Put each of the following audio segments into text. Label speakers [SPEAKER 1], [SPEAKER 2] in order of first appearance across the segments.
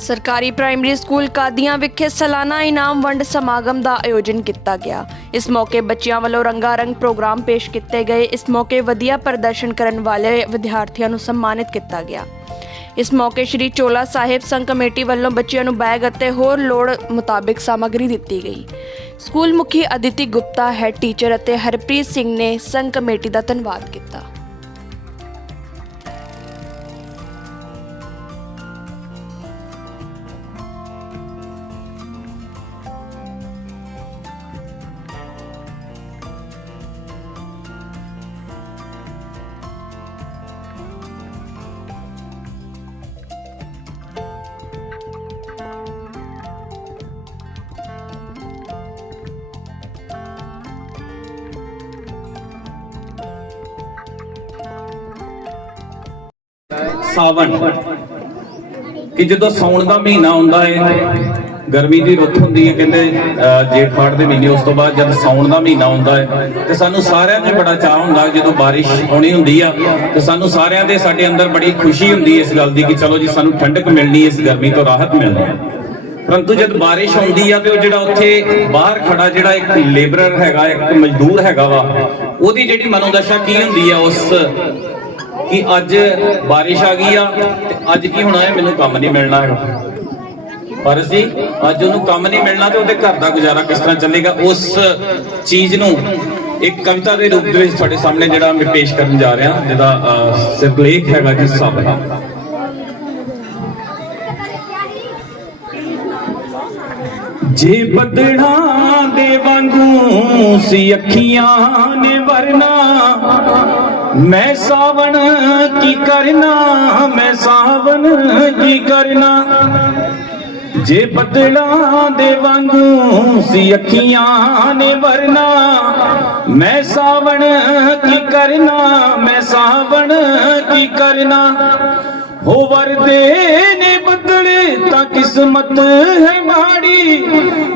[SPEAKER 1] ਸਰਕਾਰੀ primary school ਕਾਦੀਆਂ ਵਿਖੇ ਸਾਲਾਨਾ ਇਨਾਮ ਵੰਡ ਸਮਾਗਮ ਦਾ ਆਯੋਜਨ ਕੀਤਾ ਗਿਆ। ਇਸ ਮੌਕੇ ਬੱਚਿਆਂ ਵੱਲੋਂ ਰੰਗਾਰੰਗ ਪ੍ਰੋਗਰਾਮ ਪੇਸ਼ ਕੀਤੇ ਗਏ। ਇਸ ਮੌਕੇ ਵਧੀਆ ਪ੍ਰਦਰਸ਼ਨ ਕਰਨ ਵਾਲੇ ਵਿਦਿਆਰਥੀਆਂ ਨੂੰ ਸਨਮਾਨਿਤ ਕੀਤਾ ਗਿਆ। ਇਸ ਮੌਕੇ ਸ਼੍ਰੀ ਚੋਲਾ ਸਾਹਿਬ ਸੰਘ ਕਮੇਟੀ ਵੱਲੋਂ ਬੱਚਿਆਂ ਨੂੰ ਬੈਗ ਅਤੇ ਹੋਰ ਲੋੜ ਮੁਤਾਬਿਕ ਸਾਮੱਗਰੀ ਦਿੱਤੀ ਗਈ। ਸਕੂਲ ਮੁਖੀ ਅਦਿਤੀ ਗੁਪਤਾ ਹੈਡ ਟੀਚਰ ਅਤੇ ਹਰਪ੍ਰੀਤ ਸਿੰਘ ਨੇ ਸੰਘ ਕਮੇਟੀ ਦਾ ਧੰਨਵਾਦ ਕੀਤਾ।
[SPEAKER 2] ਸਾਵਣ, ਕਿ ਜਦੋਂ ਸਾਉਣ ਦਾ ਮਹੀਨਾ ਆਉਂਦਾ ਹੈ ਗਰਮੀ ਦੀ ਰੁੱਤ ਹੁੰਦੀ ਹੈ ਕਹਿੰਦੇ ਜੇਠ ਪਾੜ ਦੇ ਮਹੀਨੇ ਉਸ ਤੋਂ ਬਾਅਦ ਜਦ ਸਾਉਣ ਦਾ ਮਹੀਨਾ ਹੁੰਦਾ ਹੈ ਤੇ ਸਾਨੂੰ ਸਾਰਿਆਂ ਨੂੰ ਬੜਾ ਚਾਹ ਹੁੰਦਾ ਜਦੋਂ ਬਾਰਿਸ਼ ਆਉਣੀ ਹੁੰਦੀ ਆ, ਤੇ ਸਾਨੂੰ ਸਾਰਿਆਂ ਦੇ ਸਾਡੇ ਅੰਦਰ ਬੜੀ ਖੁਸ਼ੀ ਹੁੰਦੀ ਹੈ ਇਸ ਗੱਲ ਦੀ ਕਿ ਚਲੋ ਜੀ ਸਾਨੂੰ ਠੰਡਕ ਮਿਲਣੀ ਇਸ ਗਰਮੀ ਤੋਂ ਰਾਹਤ ਮਿਲਣੀ ਹੈ ਪਰੰਤੂ ਜਦ ਬਾਰਿਸ਼ ਆਉਂਦੀ ਆ, ਤੇ ਉਹ ਜਿਹੜਾ ਉੱਥੇ ਬਾਹਰ ਖੜਾ ਜਿਹੜਾ ਇੱਕ ਲੇਬਰਰ ਹੈਗਾ, ਇੱਕ ਮਜ਼ਦੂਰ ਹੈਗਾ ਵਾ, ਉਹਦੀ ਜਿਹੜੀ ਮਨੋਦਸ਼ਾ ਕੀ ਹੁੰਦੀ ਆ, ਉਸ ਕਿ ਅੱਜ ਬਾਰਿਸ਼ ਆ ਗਈ ਆ ਤੇ ਅੱਜ ਕੀ ਹੋਣਾ ਹੈ? ਮੈਨੂੰ ਕੰਮ ਨਹੀਂ ਮਿਲਣਾ ਹੈਗਾ। ਪਰ ਅਸੀਂ ਅੱਜ ਉਹਨੂੰ ਕੰਮ ਨਹੀਂ ਮਿਲਣਾ ਤੇ ਉਹਦੇ ਘਰ ਦਾ ਗੁਜ਼ਾਰਾ ਕਿਸ ਤਰ੍ਹਾਂ ਚੱਲੇਗਾ ਉਸ ਚੀਜ਼ ਨੂੰ ਇੱਕ ਕਵਿਤਾ ਦੇ ਰੂਪ ਦੇ ਵਿੱਚ ਤੁਹਾਡੇ ਸਾਹਮਣੇ ਜਿਹੜਾ ਮੈਂ ਪੇਸ਼ ਕਰਨ ਜਾ ਰਿਹਾ ਜਿਹਦਾ ਅਹ, ਸਿਰਲੇਖ ਹੈਗਾ ਜੀ ਸਭ ਜੇ ਬੱਦਲਾਂ ਦੇ ਵਾਂਗੂ ਸੀ ਅੱਖੀਆਂ ਨੇ ਵਰਨਾ ਮੈਂ ਸਾਵਣ ਕੀ ਕਰਨਾ? ਮੈਂ ਸਾਵਣ ਕੀ ਕਰਨਾ? ਜੇ ਬੱਦਲਾਂ ਦੇ ਵਾਂਗੂ ਸੀ ਅੱਖੀਆਂ ਨੇ ਵਰਨਾ, ਮੈਂ ਸਾਵਣ ਕੀ ਕਰਨਾ? ਮੈਂ ਸਾਵਣ ਕੀ ਕਰਨਾ? ਹੋ ਵਰਦੇ ਨੇ ਤਾਂ ਕਿਸਮਤ ਹੈ ਮਾੜੀ?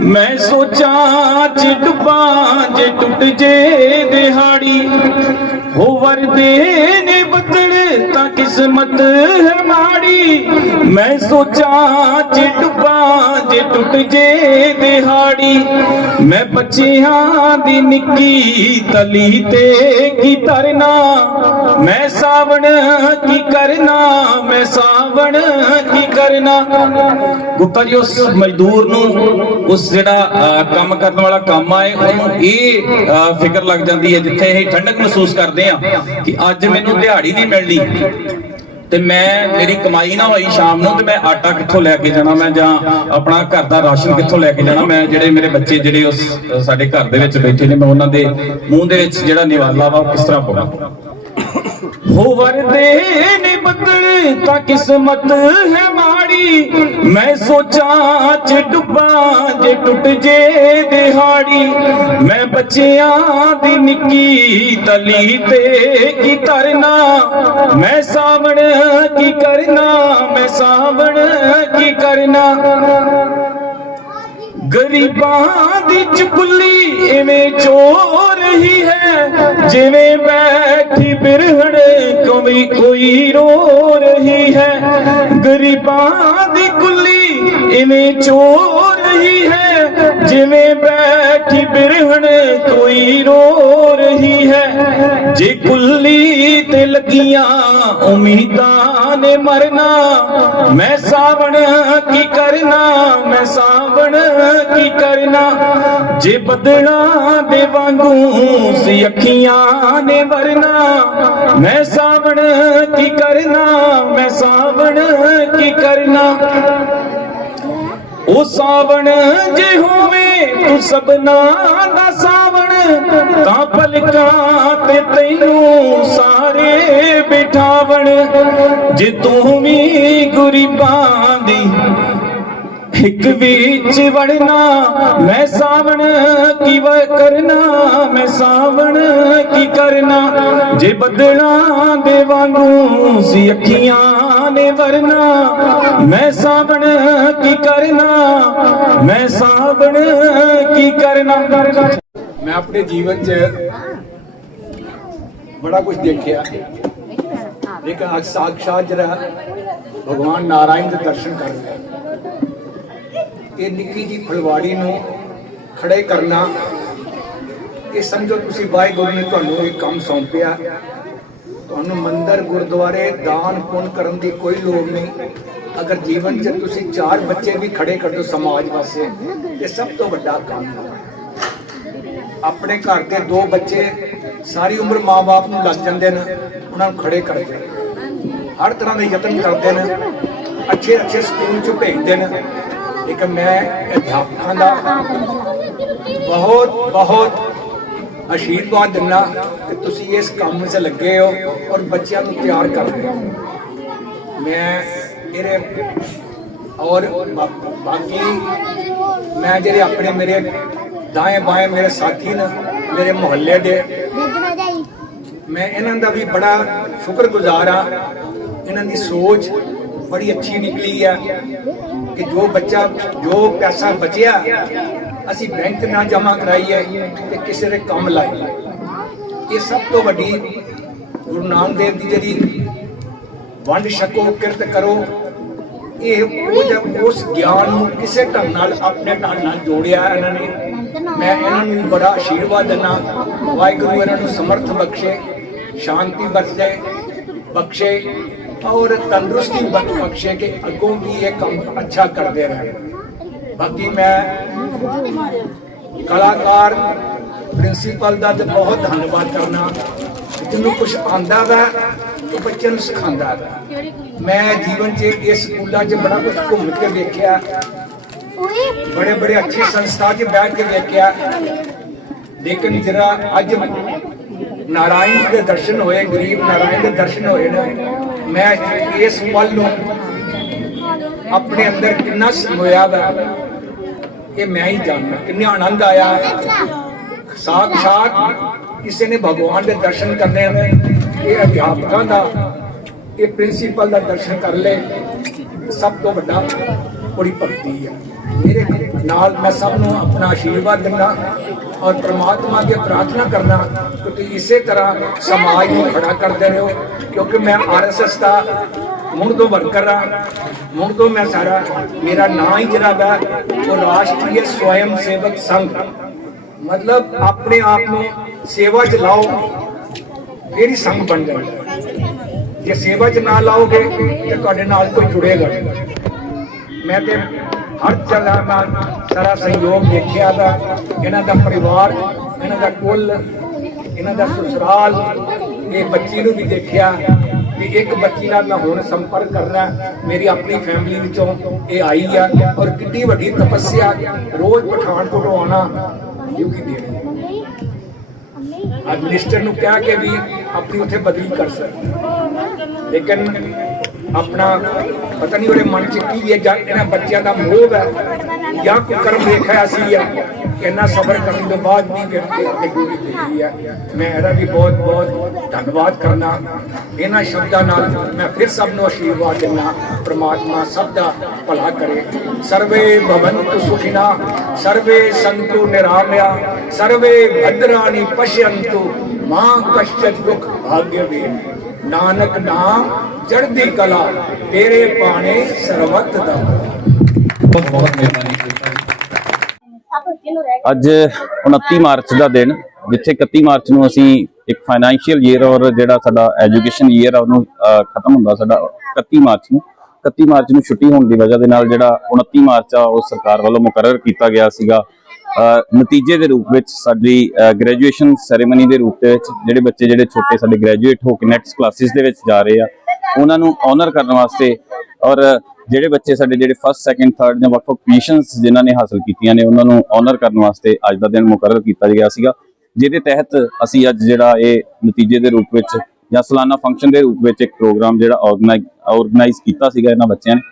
[SPEAKER 2] ਮੈਂ ਸੋਚਾਂ ਚ ਡੁੱਬਾਂ, ਜੇ ਟੁੱਟ ਜੇ ਦਿਹਾੜੀ। ਹੋ ਵਰਦੇ ਨੇ ਬੱਦਲੇ, ਤਾਂ ਕਿਸਮਤ ਹੈ ਮਾੜੀ। ਮੈਂ ਸੋਚਾਂ ਚ ਡੁੱਬਾਂ, ਜੇ ਟੁੱਟ ਜੇ ਦਿਹਾੜੀ। ਮੈਂ ਬੱਚਿਆਂ ਦੀ ਨਿੱਕੀ ਤਲੀ ਤੇ ਕੀ ਤਰਨਾ ਮੈਂ ਸਾਵਣ, ਕੀ ਕਰਨਾ? ਮੈਂ ਸਾਵਣ, ਕੀ ਕਰਨਾ? ਗੁਪਤਾ ਜੀ, ਉਸ ਮਜ਼ਦੂਰ ਨੂੰ, ਉਸ ਜਿਹੜਾ ਕੰਮ ਕਰਨ ਵਾਲਾ ਕੰਮ ਆਏ, ਉਹਨੂੰ ਇਹ ਫਿਕਰ ਲੱਗ ਜਾਂਦੀ ਹੈ ਜਿੱਥੇ ਇਹ ਠੰਡਕ ਮਹਿਸੂਸ ਕਰਦੇ ਆ ਕਿ ਅੱਜ ਮੈਨੂੰ ਦਿਹਾੜੀ ਨਹੀਂ ਮਿਲਣੀ। ਤੇ ਮੈਂ, ਮੇਰੀ ਕਮਾਈ ਨਾ ਹੋਈ ਸ਼ਾਮ ਨੂੰ, ਤੇ ਮੈਂ ਆਟਾ ਕਿੱਥੋਂ ਲੈ ਕੇ ਜਾਣਾ? ਮੈਂ ਜਾਂ ਆਪਣਾ ਘਰ ਦਾ ਰਾਸ਼ਨ ਕਿੱਥੋਂ ਲੈ ਕੇ ਜਾਣਾ? ਮੈਂ ਜਿਹੜੇ ਮੇਰੇ ਬੱਚੇ, ਜਿਹੜੇ ਉਸ, ਸਾਡੇ ਘਰ ਦੇ ਵਿੱਚ ਬੈਠੇ ਨੇ, ਮੈਂ ਉਹਨਾਂ ਦੇ ਮੂੰਹ ਦੇ ਵਿੱਚ ਜਿਹੜਾ ਨਿਵਾਲਾ ਵਾ ਕਿਸ ਤਰ੍ਹਾਂ ਪਾਵਾਂ? ਹੋ ਵਰਦੇ ਨੇ ਬੱਦਲ ਤਾਂ ਕਿਸਮਤ ਹੈ ਮਾੜੀ। ਮੈਂ ਸੋਚਾਂ ਚ ਡੁੱਬਾਂ ਜੇ ਟੁੱਟ ਜੇ ਦਿਹਾੜੀ। ਮੈਂ ਬੱਚਿਆਂ ਦੀ ਨਿੱਕੀ ਤਲੀ ਤੇ ਕੀ ਤਰਨਾ। ਮੈਂ ਸਾਵਣ ਕੀ ਕਰਨਾ, ਮੈਂ ਸਾਵਣ ਕੀ ਕਰਨਾ। ਗਰੀਬਾਂ ਦੀ ਚੁਪਲੀ ਐਵੇਂ ਚੋ ਰਹੀ ਹੈ। ਜਿਵੇਂ ਬੈਠੀ ਬਿਰਹਣ ਕੋਈ ਕੋਈ ਰੋ ਰਹੀ ਹੈ। ਗਰੀਬਾਂ ਦੀ ਕੁੱਲੀ ਇਵੇਂ ਚੋ ਰਹੀ ਹੈ। ਜਿਵੇਂ ਬੈਠੀ ਬਿਰਹਣ ਕੋਈ ਰੋ ਰਹੀ ਹੈ। ਜੇ ਕੁੱਲੀ ਲੱਗੀਆਂ ਉਮੀਦਾਂ ਨੇ ਮਰਨਾ। ਮੈਂ ਸਾਵਣ ਕੀ ਕਰਨਾ, ਮੈਂ ਸਾਵਣ ਕੀ ਕਰਨਾ? ਜੇ ਬੱਦਲਾਂ ਦੇ ਵਾਂਗੂ ਸੀ ਅੱਖੀਆਂ ਨੇ ਵਰਨਾ, ਮੈਂ ਸਾਵਣ ਕੀ ਕਰਨਾ, ਮੈਂ ਸਾਵਣ ਕੀ ਕਰਨਾ? ਉਹ ਸਾਵਣ ਜੇ ਹੋਵੇ, ਤੂੰ ਸਭਨਾ ਦਾ ਸਾਵਣ, ਤਾਂ ਪਲਕਾਂ ਤੇ ਤੈਨੂੰ ਸਾਰੇ ਜੇ ਤੂੰ ਵੀ ਗੁਰੀਬਾਂ ਦੀ। ਇੱਕ ਵਿੱਚ ਵੜਨਾ, ਮੈਂ ਸਾਵਣ, ਕੀ ਵ ਕਰਨਾ? ਮੈਂ ਸਾਵਣ, ਕੀ ਕਰਨਾ? ਜੇ ਬੱਦਲਾਂ ਦੇ ਵਾਂਗੂ ਸੀ ਅੱਖੀਆਂ ਨੇ ਵਰਨਾ, ਮੈਂ ਸਾਵਣ, ਕੀ ਕਰਨਾ? ਮੈਂ ਸਾਵਣ, ਕੀ ਕਰਨਾ?
[SPEAKER 3] ਮੈਂ ਆਪਣੇ ਜੀਵਨ 'ਚ ਬੜਾ ਕੁਝ ਦੇਖਿਆ। ਲੇਕਿਨ ਅੱਜ ਸਾਖਸ਼ਾਤ ਜਿਹੜਾ ਭਗਵਾਨ ਨਾਰਾਇਣ ਦੇ ਦਰਸ਼ਨ ਕਰ ਰਿਹਾ ਇਹ ਨਿੱਕੀ ਜੀ ਫਲਵਾੜੀ ਨੂੰ ਖੜੇ ਕਰਨਾ, ਇਹ ਸਮਝੋ ਤੁਸੀਂ ਵਾਹਿਗੁਰੂ ਨੇ ਤੁਹਾਨੂੰ ਇਹ ਕੰਮ ਸੌਂਪਿਆ। ਤੁਹਾਨੂੰ ਮੰਦਰ, ਗੁਰਦੁਆਰੇ ਦਾਨ ਪੁੰਨ ਕਰਨ ਦੀ ਕੋਈ ਲੋੜ ਨਹੀਂ। ਅਗਰ ਜੀਵਨ 'ਚ ਤੁਸੀਂ ਚਾਰ ਬੱਚੇ ਵੀ ਖੜੇ ਕਰ ਦਿਓ ਸਮਾਜ ਵਾਸਤੇ, ਇਹ ਸਭ ਤੋਂ ਵੱਡਾ ਕੰਮ ਹੈ। ਆਪਣੇ ਘਰ ਦੇ ਦੋ ਬੱਚੇ, ਸਾਰੀ ਉਮਰ ਮਾਪੇ ਨੂੰ ਲੱਗ ਜਾਂਦੇ ਨੇ। ਉਹਨਾਂ ਨੂੰ ਖੜੇ ਕਰਦੇ ਨੇ ਹਰ ਤਰ੍ਹਾਂ ਦੇ ਯਤਨ ਕਰਦੇ ਨੇ, ਅੱਛੇ ਅੱਛੇ ਸਕੂਲ 'ਚ ਭੇਜਦੇ ਨੇ। ਇੱਕ ਮੈਂ ਅਧਿਆਪਕਾਂ ਦਾ ਬਹੁਤ ਬਹੁਤ ਆਸ਼ੀਰਵਾਦ ਦਿੰਦਾ ਕਿ ਤੁਸੀਂ ਇਸ ਕੰਮ ਵਿੱਚ ਲੱਗੇ ਹੋ ਔਰ ਬੱਚਿਆਂ ਨੂੰ ਤਿਆਰ ਕਰ ਰਹੇ ਹੋ। ਮੈਂ ਇਹਦੇ ਔਰ ਬਾਕੀ ਮੈਂ ਜਿਹੜੇ ਆਪਣੇ ਮੇਰੇ ਦਾएं ਬਾਏ ਮੇਰੇ ਸਾਥੀ ਨੇ, ਮੇਰੇ ਮੁਹੱਲੇ ਦੇ ਮੈਂ ਇਹਨਾਂ ਦਾ ਵੀ ਬੜਾ ਸ਼ੁਕਰਗੁਜ਼ਾਰ ਆ ਇਹਨਾਂ ਦੀ ਸੋਚ ਬੜੀ ਅੱਛੀ ਨਿਕਲੀ ਆ ਕਿ ਜੋ ਬੱਚਾ, ਜੋ ਪੈਸਾ ਬਚਿਆ, ਅਸੀਂ ਬੈਂਕ ਨਾ ਜਮ੍ਹਾਂ ਕਰਾਈਏ ਤੇ ਕਿਸੇ ਦੇ ਕੰਮ ਲਾਈਏ। ਇਹ ਸਭ ਤੋਂ ਵੱਡੀ ਗੁਰੂ ਨਾਨਕ ਦੇਵ ਦੀ ਜਿਹੜੀ ਵੰਡ ਛਕੋ, ਕਿਰਤ ਕਰੋ। ਇਹ ਉਹ ਉਸ ਗਿਆਨ ਨੂੰ ਕਿਸੇ ਢੰਗ ਨਾਲ ਆਪਣੇ ਢੰਗ ਨਾਲ ਜੋੜਿਆ ਇਹਨਾਂ ਨੇ। ਮੈਂ ਇਹਨਾਂ ਨੂੰ ਬੜਾ ਆਸ਼ੀਰਵਾਦ ਦਿੰਦਾ ਵਾਹਿਗੁਰੂ ਇਹਨਾਂ ਨੂੰ ਸਮਰਥ ਬਖਸ਼ੇ। ਸ਼ਾਂਤੀ ਬਖਸ਼ੇ ਬਖਸ਼ੇ ਔਰ ਤੰਦਰੁਸਤੀ ਬਖ- ਬਖਸ਼ੇ ਕਿ ਅੱਗੋਂ ਵੀ ਇਹ ਕੰਮ ਅੱਛਾ ਕਰਦੇ ਰਹਿਣ ਬਾਕੀ ਮੈਂ ਕਲਾਕਾਰ ਪ੍ਰਿੰਸੀਪਲ ਦਾ ਤੇ ਬਹੁਤ ਧੰਨਵਾਦ ਕਰਨਾ ਜਿਹਨੂੰ ਕੁਝ ਆਂਦਾ ਵਾ ਉਹ ਬੱਚਿਆਂ ਨੂੰ ਸਿਖਾਉਂਦਾ ਵਾ ਮੈਂ ਜੀਵਨ 'ਚ ਇਸ ਸਕੂਲਾਂ 'ਚ ਬੜਾ ਕੁਝ ਘੁੰਮ ਕੇ ਦੇਖਿਆ ਬੜੇ ਬੜੇ ਅੱਛੇ ਸੰਸਥਾ 'ਚ ਬੈਠ ਕੇ ਵੇਖਿਆ ਲੇਕਿਨ ਜਿਹੜਾ ਅੱਜ ਨਾਰਾਇਣ ਦੇ ਦਰਸ਼ਨ ਹੋਏ, ਗਰੀਬ ਨਾਰਾਇਣ ਦੇ ਦਰਸ਼ਨ ਹੋਏ ਨੇ। ਮੈਂ ਇਸ ਪਲ ਨੂੰ ਆਪਣੇ ਅੰਦਰ ਕਿੰਨਾ ਸਮੋਇਆ ਵਾ, ਇਹ ਮੈਂ ਹੀ ਜਾਣਦਾ। ਕਿੰਨਾ ਆਨੰਦ ਆਇਆ। ਸਾਖਸ਼ਾਤ ਕਿਸੇ ਨੇ ਭਗਵਾਨ ਦੇ ਦਰਸ਼ਨ ਕਰਨੇ ਨੇ, ਇਹ ਅਧਿਆਪਕਾਂ ਦਾ, ਇਹ ਪ੍ਰਿੰਸੀਪਲ ਦਾ ਦਰਸ਼ਨ ਕਰ ਲੈ ਸਭ ਤੋਂ ਵੱਡਾ ਬੜੀ ਭਗਤੀ ਹੈ ਮੇਰੇ ਨਾਲ ਮੈਂ ਸਭ ਨੂੰ ਆਪਣਾ ਆਸ਼ੀਰਵਾਦ ਦਿੰਦਾ ਔਰ ਪ੍ਰਮਾਤਮਾ ਅੱਗੇ ਪ੍ਰਾਰਥਨਾ ਕਰਨਾ ਕਿ ਤੁਸੀਂ ਇਸੇ ਤਰ੍ਹਾਂ ਸਮਾਜ ਨੂੰ ਖੜਾ ਕਰਦੇ ਰਹੋ, ਕਿਉਂਕਿ ਮੈਂ ਆਰਐਸਐਸ ਦਾ ਮੁੜ ਤੋਂ ਵਰਕਰ ਆ ਮੁੜ ਤੋਂ ਮੈਂ ਸਾਰਾ, ਮੇਰਾ ਨਾਂ ਹੀ ਜਿਹੜਾ ਵਾ, ਉਹ ਰਾਸ਼ਟਰੀ ਸਵੈਮ ਸੇਵਕ ਸੰਘ। ਮਤਲਬ ਆਪਣੇ ਆਪ ਨੂੰ ਸੇਵਾ ਚ ਲਾਓ ਫਿਰ ਹੀ ਸੰਘ ਬਣ ਜਾਂਦਾ ਜੇ ਸੇਵਾ ਚ ਨਾ ਲਾਓਗੇ, ਤੇ ਤੁਹਾਡੇ ਨਾਲ ਕੋਈ ਜੁੜੇਗਾ ਮੈਂ ਤੇ ਹਰ ਜਗ੍ਹਾ ਨਾਲ ਸਾਰਾ ਸਹਿਯੋਗ ਦੇਖਿਆ ਦਾ ਇਹਨਾਂ ਦਾ ਪਰਿਵਾਰ, ਇਹਨਾਂ ਦਾ ਕੁੱਲ, ਇਹਨਾਂ ਦਾ ਸਸੁਰਾਲ, ਇਹ ਬੱਚੀ ਨੂੰ ਵੀ ਦੇਖਿਆ ਵੀ ਇੱਕ ਬੱਚੀ ਨਾਲ ਮੈਂ ਹੁਣ ਸੰਪਰਕ ਕਰਨਾ, ਮੇਰੀ ਆਪਣੀ ਫੈਮਿਲੀ ਵਿੱਚੋਂ ਇਹ ਆਈ ਆ ਔਰ ਕਿੰਨੀ ਵੱਡੀ ਤਪੱਸਿਆ ਰੋਜ਼ ਪਠਾਨਕੋਟ ਆਉਣਾ ਡਿਊਟੀ ਦੇਣੀ ਅੱਜ ਮਿਨਿਸਟਰ ਨੂੰ ਕਿਹਾ ਕਿ ਵੀ ਆਪਣੀ ਉੱਥੇ ਬਦਲੀ ਕਰ ਸਕਦਾ। ਲੇਕਿਨ ਆਪਣਾ ਪਤਾ ਨਹੀਂ ਉਹਦੇ ਮਨ ਚ ਕੀ ਹੈ, ਜਾਂ ਇਹਨਾਂ ਬੱਚਿਆਂ ਦਾ ਮੋਹ ਹੈ, ਜਾਂ ਕੋਈ ਕਰਮ ਵੇਖਿਆ ਸੀ ਆ ਇੰਨਾ ਸਬਰ ਕਰਨ ਦੇ ਬਾਅਦ ਵੀ ਵਿਅਕਤੀ ਅੱਗੇ ਦਿੱਤੀ ਹੈ। ਮੈਂ ਇਹਦਾ ਵੀ ਬਹੁਤ ਬਹੁਤ ਧੰਨਵਾਦ ਕਰਨਾ। ਇਹਨਾਂ ਸ਼ਬਦਾਂ ਨਾਲ ਮੈਂ ਫਿਰ ਸਭ ਨੂੰ ਆਸ਼ੀਰਵਾਦ ਦਿੰਦਾ ਪ੍ਰਮਾਤਮਾ ਸਭ ਦਾ ਭਲਾ ਕਰੇ। ਸਰਵੇ ਭਵੰਤੁ ਸੁਖਿਨਾ, ਸਰਵੇ ਸੰਤੁ ਨਿਰਾਮਿਆ, ਸਰਵੇ ਭਦਰਾਣੀ ਪਸ਼ਯੰਤੂ। ਮਾਂ ਕਸ਼ਚਿਤ ਦੁਖ ਭਾਗਯ ਨਾਨਕ ਨਾਮ ਚੜ੍ਹਦੀ ਕਲਾ ਤੇਰੇ ਪਾਣੇ ਸਰਵਤ ਦਾ।
[SPEAKER 4] ਬਹੁਤ ਬਹੁਤ ਮਿਹਰਬਾਨੀ ਕੀਤਾ
[SPEAKER 2] ਅੱਜ 29 ਮਾਰਚ ਦਾ ਦਿਨ ਜਿੱਥੇ 31 ਮਾਰਚ ਨੂੰ ਅਸੀਂ ਇੱਕ ਫਾਈਨੈਂਸ਼ੀਅਲ ਈਅਰ ਔਰ ਜਿਹੜਾ ਸਾਡਾ ਐਜੂਕੇਸ਼ਨ ਈਅਰ ਆ ਉਹਨੂੰ ਖਤਮ ਹੁੰਦਾ ਸਾਡਾ 31 ਮਾਰਚ ਨੂੰ। 31 ਮਾਰਚ ਨੂੰ ਛੁੱਟੀ ਹੋਣ ਦੀ ਵਜ੍ਹਾ ਦੇ ਨਾਲ ਜਿਹੜਾ 29 ਮਾਰਚ ਆ ਉਹ ਸਰਕਾਰ ਵੱਲੋਂ ਮੁਕਰਰ ਕੀਤਾ ਗਿਆ ਸੀਗਾ। ਨਤੀਜੇ ਦੇ ਰੂਪ ਵਿੱਚ ਸਾਡੀ ਗ੍ਰੈਜੂਏਸ਼ਨ ਸੈਰੇਮਨੀ ਦੇ ਰੂਪ ਦੇ ਵਿੱਚ ਜਿਹੜੇ ਬੱਚੇ ਜਿਹੜੇ ਛੋਟੇ ਸਾਡੇ ਗ੍ਰੈਜੂਏਟ ਹੋ ਕੇ ਨੈਕਸਟ ਕਲਾਸਿਸ ਦੇ ਵਿੱਚ ਜਾ ਰਹੇ ਆ, ਉਹਨਾਂ ਨੂੰ ਆਨਰ ਕਰਨ ਵਾਸਤੇ ਔਰ ਜਿਹੜੇ ਬੱਚੇ ਸਾਡੇ ਜਿਹੜੇ ਫਸਟ ਸੈਕੰਡ ਥਰਡ ਜਾਂ ਵੱਖ-ਵੱਖ ਪੋਜੀਸ਼ਨਸ ਜਿਨ੍ਹਾਂ ਨੇ ਹਾਸਲ ਕੀਤੀਆਂ ਨੇ, ਉਹਨਾਂ ਨੂੰ ਆਨਰ ਕਰਨ ਵਾਸਤੇ ਅੱਜ ਦਾ ਦਿਨ ਮੁਕਰਰ ਕੀਤਾ ਗਿਆ ਸੀਗਾ। ਜਿਹਦੇ ਤਹਿਤ ਅਸੀਂ ਅੱਜ ਜਿਹੜਾ ਇਹ ਨਤੀਜੇ ਦੇ ਰੂਪ ਵਿੱਚ ਜਾਂ ਸਾਲਾਨਾ ਫੰਕਸ਼ਨ ਦੇ ਰੂਪ ਵਿੱਚ ਇੱਕ ਪ੍ਰੋਗਰਾਮ ਜਿਹੜਾ ਆਰਗੇਨਾਈਜ਼ ਕੀਤਾ ਸੀਗਾ ਇਹਨਾਂ ਬੱਚਿਆਂ ਨੇ,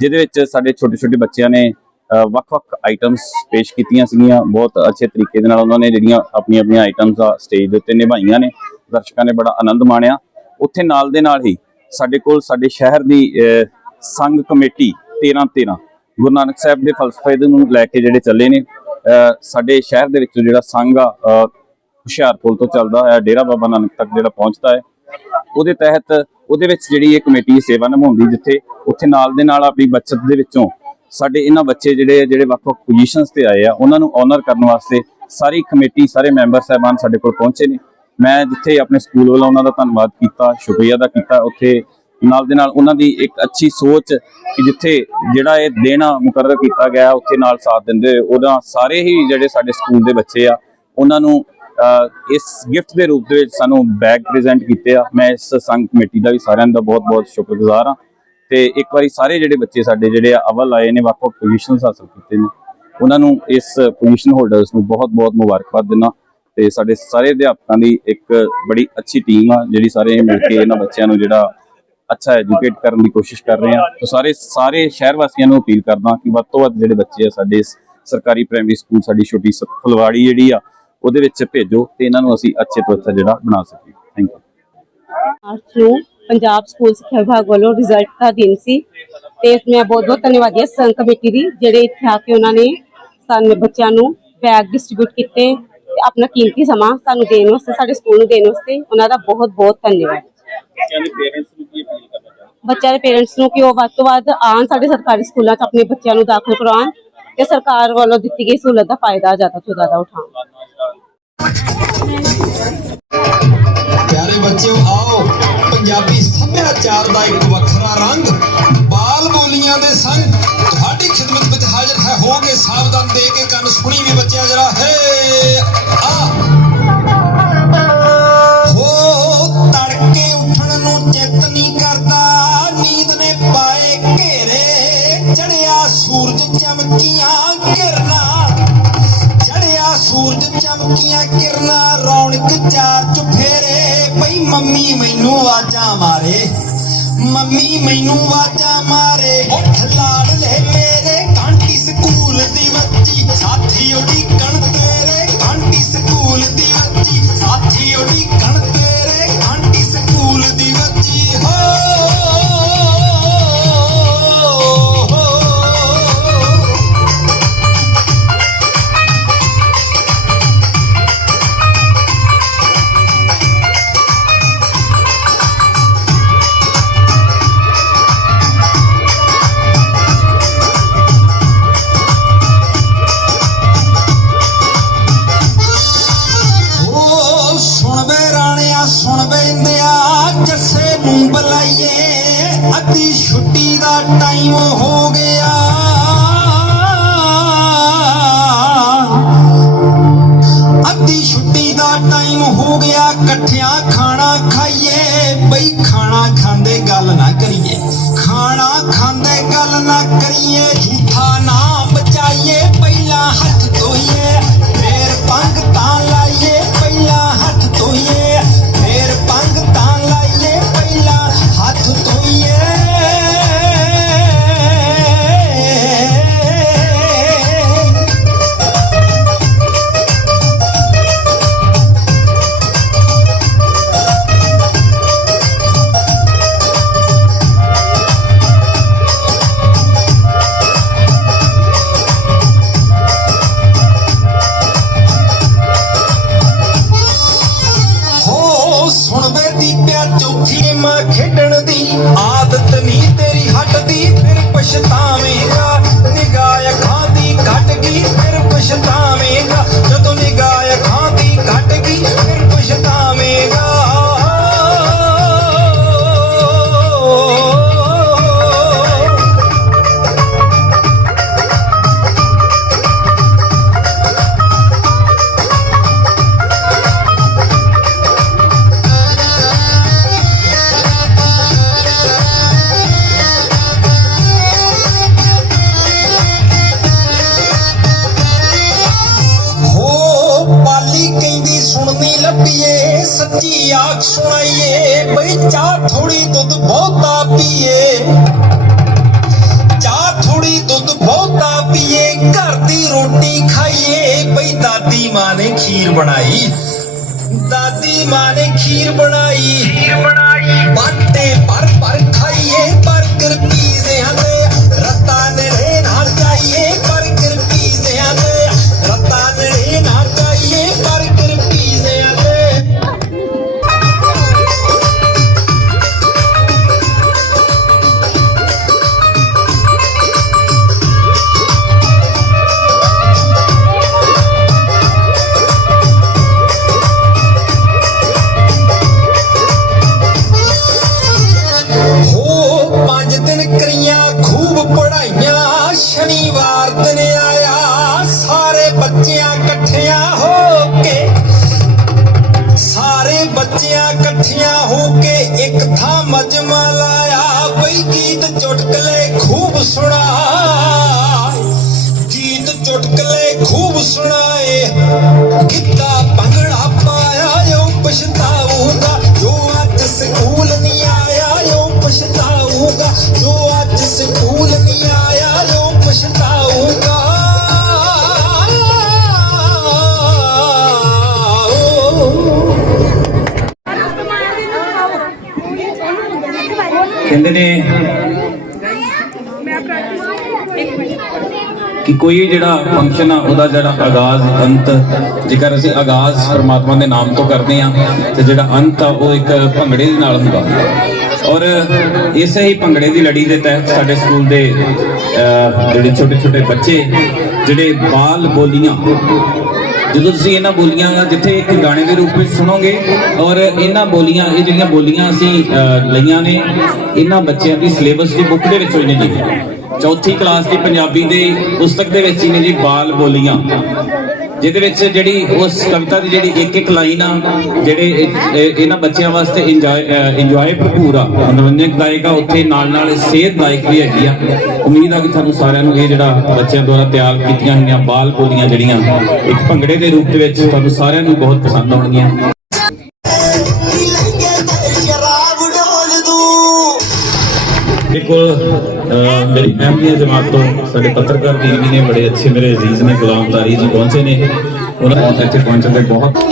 [SPEAKER 2] ਜਿਹਦੇ ਵਿੱਚ ਸਾਡੇ ਛੋਟੇ-ਛੋਟੇ ਬੱਚਿਆਂ ਨੇ ਵੱਖ-ਵੱਖ ਆਈਟਮਸ ਪੇਸ਼ ਕੀਤੀਆਂ ਸੀਗੀਆਂ। ਬਹੁਤ ਅੱਛੇ ਤਰੀਕੇ ਦੇ ਨਾਲ ਉਹਨਾਂ ਨੇ ਜਿਹੜੀਆਂ ਆਪਣੀਆਂ ਆਪਣੀਆਂ ਆਈਟਮਸ ਆ ਸਟੇਜ ਦੇ ਉੱਤੇ ਨਿਭਾਈਆਂ ਨੇ। ਦਰਸ਼ਕਾਂ ਨੇ ਬੜਾ ਆਨੰਦ ਮਾਣਿਆ। ਉੱਥੇ ਨਾਲ ਦੇ ਨਾਲ ਹੀ ਸਾਡੇ ਕੋਲ ਸਾਡੇ ਸ਼ਹਿਰ ਦੀ ਸੰਘ ਕਮੇਟੀ 13 13 ਗੁਰੂ ਨਾਨਕ ਸਾਹਿਬ ਦੇ ਫਲਸਫੇ ਨੂੰ ਲੈ ਕੇ ਜਿਹੜੇ ਚੱਲੇ ਨੇ। ਸਾਡੇ ਸ਼ਹਿਰ ਦੇ ਵਿੱਚ ਜਿਹੜਾ ਸੰਘ ਆ ਹੁਸ਼ਿਆਰਪੁਰ ਤੋਂ ਚੱਲਦਾ ਹੈ ਡੇਰਾ ਬਾਬਾ ਨਾਨਕ ਤੱਕ ਜਿਹੜਾ ਪਹੁੰਚਦਾ ਹੈ। ਉਹਦੇ ਤਹਿਤ ਉਹਦੇ ਵਿੱਚ ਜਿਹੜੀ ਇਹ ਕਮੇਟੀ ਸੇਵਾ ਨਿਭਾਉਂਦੀ ਜਿੱਥੇ ਉੱਥੇ ਨਾਲ ਦੇ ਨਾਲ ਆਪਣੀ ਬਚਤ ਦੇ ਵਿੱਚੋਂ ਸਾਡੇ ਇਹਨਾਂ ਬੱਚੇ ਜਿਹੜੇ ਜਿਹੜੇ ਵੱਖ-ਵੱਖ ਪੋਜੀਸ਼ਨਸ ਤੇ ਆਏ ਆ, ਉਹਨਾਂ ਨੂੰ ਆਨਰ ਕਰਨ ਵਾਸਤੇ ਸਾਰੀ ਕਮੇਟੀ, ਸਾਰੇ ਮੈਂਬਰ ਸਾਹਿਬਾਨ ਸਾਡੇ ਕੋਲ ਪਹੁੰਚੇ ਨੇ। ਮੈਂ ਜਿੱਥੇ ਆਪਣੇ ਸਕੂਲ ਵੱਲੋਂ ਉਹਨਾਂ ਦਾ ਧੰਨਵਾਦ ਕੀਤਾ, ਸ਼ੁਕਰੀਆ ਦਾ ਕੀਤਾ। ਉੱਥੇ ਨਾਲ ਦੇ ਨਾਲ ਉਹਨਾਂ ਦੀ ਇੱਕ ਅੱਛੀ ਸੋਚ ਕਿ ਜਿੱਥੇ ਜਿਹੜਾ ਇਹ ਦੇਣਾ ਮੁਕਰਰ ਕੀਤਾ ਗਿਆ, ਉੱਥੇ ਨਾਲ ਸਾਥ ਦਿੰਦੇ ਹੋਏ, ਉਹਦਾ ਸਾਰੇ ਹੀ ਜਿਹੜੇ ਸਾਡੇ ਸਕੂਲ ਦੇ ਬੱਚੇ ਆ, ਉਹਨਾਂ ਨੂੰ ਇਸ ਗਿਫਟ ਦੇ ਰੂਪ ਦੇ ਵਿੱਚ ਸਾਨੂੰ ਬੈਗ ਪ੍ਰੈਜ਼ੈਂਟ ਕੀਤੇ ਆ। ਮੈਂ ਇਸ ਸੰਘ ਕਮੇਟੀ ਦਾ ਵੀ ਸਾਰਿਆਂ ਦਾ ਬਹੁਤ-ਬਹੁਤ ਸ਼ੁਕਰਗੁਜ਼ਾਰ ਹਾਂ। ਤੇ ਇੱਕ ਵਾਰੀ ਸਾਰੇ ਜਿਹੜੇ ਬੱਚੇ ਸਾਡੇ ਜਿਹੜੇ ਅਵਲ ਆਏ ਨੇ, ਵੱਖ-ਵੱਖ ਪੋਜੀਸ਼ਨਸ ਹਾਸਲ ਕੀਤੇ ਨੇ। ਉਹਨਾਂ ਨੂੰ ਇਸ ਪੋਜੀਸ਼ਨ ਹੋਲਡਰਸ ਨੂੰ ਬਹੁਤ-ਬਹੁਤ ਮੁਬਾਰਕਬਾਦ ਦਿੰਦਾ ਤੇ ਸਾਡੇ ਸਾਰੇ ਅਧਿਆਪਕਾਂ ਦੀ ਇੱਕ ਬੜੀ ਅੱਛੀ ਟੀਮ ਆ, ਜਿਹੜੀ ਸਾਰੇ ਮਿਲ ਕੇ ਇਹਨਾਂ ਬੱਚਿਆਂ ਨੂੰ ਜਿਹੜਾ ਅੱਛਾ ਐਜੂਕੇਟ ਕਰਨ ਦੀ ਕੋਸ਼ਿਸ਼ ਕਰ ਰਹੇ ਆ। ਤੇ ਸਾਰੇ ਸਾਰੇ ਸ਼ਹਿਰ ਵਾਸੀਆਂ ਨੂੰ ਅਪੀਲ ਕਰਦਾ ਕਿ ਵੱਧ ਤੋਂ ਵੱਧ ਜਿਹੜੇ ਬੱਚੇ ਆ ਸਾਡੇ ਸਰਕਾਰੀ ਪ੍ਰਾਇਮਰੀ ਸਕੂਲ ਸਾਡੀ ਛੋਟੀ ਫਲਵਾੜੀ ਜਿਹੜੀ ਆ, ਉਹਦੇ ਵਿੱਚ ਭੇਜੋ ਤੇ ਇਹਨਾਂ ਨੂੰ ਅਸੀਂ ਅੱਛੇ ਤੋਂ ਅੱਛਾ ਜਿਹੜਾ ਬਣਾ ਸਕੀਏ। ਥੈਂਕ ਯੂ
[SPEAKER 5] ਪੰਜਾਬ ਸਕੂਲ ਸਿੱਖਿਆ ਵਿਭਾਗ ਵੱਲੋਂ ਰਿਜ਼ਲਟ ਦਾ ਦਿਨ ਸੀ ਤੇ ਮੈਂ ਬਹੁਤ ਬਹੁਤ ਧੰਨਵਾਦੀ ਹਾਂ ਸੰਘ ਕਮੇਟੀ ਦੀ ਜਿਹੜੇ ਇੱਥੇ ਆ ਕੇ ਉਹਨਾਂ ਨੇ ਸਾਨੂੰ ਬੱਚਿਆਂ ਨੂੰ ਬੈਗ ਡਿਸਟ੍ਰੀਬਿਊਟ ਕੀਤੇ ਤੇ ਆਪਣਾ ਕੀਮਤੀ ਸਮਾਂ ਸਾਨੂੰ ਦੇਣ ਵਾਸਤੇ ਸਾਡੇ ਸਕੂਲ ਨੂੰ ਦੇਣ ਵਾਸਤੇ ਉਹਨਾਂ ਦਾ ਬਹੁਤ ਬਹੁਤ ਧੰਨਵਾਦ।
[SPEAKER 2] ਬੱਚਿਆਂ ਦੇ ਪੇਰੈਂਟਸ ਨੂੰ ਕੀ
[SPEAKER 5] ਉਹ ਵੱਧ ਤੋਂ ਵੱਧ ਆਉਣ ਸਾਡੇ ਸਰਕਾਰੀ ਸਕੂਲਾਂ 'ਚ ਆਪਣੇ ਬੱਚਿਆਂ ਨੂੰ ਦਾਖਲ ਕਰਵਾਉਣ ਤੇ ਸਰਕਾਰ ਵੱਲੋਂ ਦਿੱਤੀ ਗਈ ਸਹੂਲਤ ਦਾ ਫਾਇਦਾ ਜ਼ਿਆਦਾ ਤੋਂ ਜ਼ਿਆਦਾ ਉਠਾਉਣ।
[SPEAKER 6] ਪਿਆਰੇ ਬੱਚਿਓ, ਆਓ। ਪੰਜਾਬੀ ਸੱਭਿਆਚਾਰ ਦਾ ਇੱਕ ਵੱਖਰਾ ਰੰਗ, ਬਾਲ ਬੋਲੀਆਂ ਦੇ ਸੰਗ। ਤੁਹਾਡੀ ਖਿਦਮਤ ਵਿੱਚ ਹਾਜ਼ਰ ਹੈ, ਹੋ ਕੇ ਸਾਵਧਾਨ ਦੇ ਕੇ ਕੰਨ ਸੁਣੀ ਵੀ ਬੱਚਿਆ ਜਰਾ। ਹੈ, ਆ। ਮੰਮੀ ਮੈਨੂੰ ਆਵਾਜ਼ਾਂ ਮਾਰੇ। ਉੱਠ ਲਾੜ ਲੈ ਗਿਆ ਇਕੱਠਿਆਂ ਖਾਣਾ ਦਾਦੀ ਮਾਂ ਨੇ ਖੀਰ ਬਣਾ ਕਿ
[SPEAKER 2] ਕੋਈ ਜਿਹੜਾ ਫੰਕਸ਼ਨ ਆ, ਉਹਦਾ ਜਿਹੜਾ ਆਗਾਜ਼, ਅੰਤ, ਜੇਕਰ ਅਸੀਂ ਆਗਾਜ਼ ਪ੍ਰਮਾਤਮਾ ਦੇ ਨਾਮ ਤੋਂ ਕਰਦੇ ਆ ਤੇ ਜਿਹੜਾ ਅੰਤ ਆ, ਉਹ ਇੱਕ ਭੰਗੜੇ ਦੇ ਨਾਲ ਹੁੰਦਾ। ਔਰ ਇਸੇ ਹੀ ਭੰਗੜੇ ਦੀ ਲੜੀ ਦੇ ਤਹਿਤ ਸਾਡੇ ਸਕੂਲ ਦੇ ਜਿਹੜੇ ਛੋਟੇ ਛੋਟੇ ਬੱਚੇ, ਜਿਹੜੇ ਬਾਲ ਬੋਲੀਆਂ, ਜਦੋਂ ਤੁਸੀਂ ਇਹਨਾਂ ਬੋਲੀਆਂ ਜਿੱਥੇ ਇੱਕ ਗਾਣੇ ਦੇ ਰੂਪ ਵਿੱਚ ਸੁਣੋਗੇ, ਔਰ ਇਹਨਾਂ ਬੋਲੀਆਂ, ਇਹ ਜਿਹੜੀਆਂ ਬੋਲੀਆਂ ਅਸੀਂ ਲਈਆਂ ਨੇ, ਇਹਨਾਂ ਬੱਚਿਆਂ ਦੀ ਸਿਲੇਬਸ ਦੀ ਬੁੱਕ ਦੇ ਵਿੱਚੋਂ ਹੀ ਨੇ ਜੀ ਚੌਥੀ ਕਲਾਸ ਦੀ ਪੰਜਾਬੀ ਦੇ ਪੁਸਤਕ ਦੇ ਵਿੱਚ ਹੀ ਨੇ ਜੀ ਬਾਲ ਬੋਲੀਆਂ। ਜਿਹਦੇ ਵਿੱਚ ਜਿਹੜੀ ਉਸ ਕਵਿਤਾ ਦੀ ਜਿਹੜੀ ਇੱਕ ਇੱਕ ਲਾਈਨ ਆ, ਜਿਹੜੇ ਇਹਨਾਂ ਬੱਚਿਆਂ ਵਾਸਤੇ ਇੰਜੋਏ ਇੰਜੋਏ ਭਰਪੂਰ ਆ। ਮਨੋਰੰਜਨਦਾਇਕ ਆ, ਉੱਥੇ ਨਾਲ ਨਾਲ ਸਿਹਤਦਾਇਕ ਵੀ ਹੈਗੀ ਆ। ਉਮੀਦ ਆ ਕਿ ਤੁਹਾਨੂੰ ਸਾਰਿਆਂ ਨੂੰ ਇਹ ਜਿਹੜਾ ਬੱਚਿਆਂ ਦੁਆਰਾ ਤਿਆਰ ਕੀਤੀਆਂ ਹੋਈਆਂ ਬਾਲ ਬੋਲੀਆਂ ਜਿਹੜੀਆਂ, ਇੱਕ ਭੰਗੜੇ ਦੇ ਰੂਪ ਦੇ ਵਿੱਚ ਤੁਹਾਨੂੰ ਸਾਰਿਆਂ ਨੂੰ ਬਹੁਤ ਪਸੰਦ ਆਉਣਗੀਆਂ। मेरी फैमिली जमात तो साढ़े पत्रकार भीर भी ने बड़े अच्छे मेरे अज़ीज़ ने गुलामदारी जी पहुँचे
[SPEAKER 7] ने उन्होंने बहुत अच्छे का जल बहुत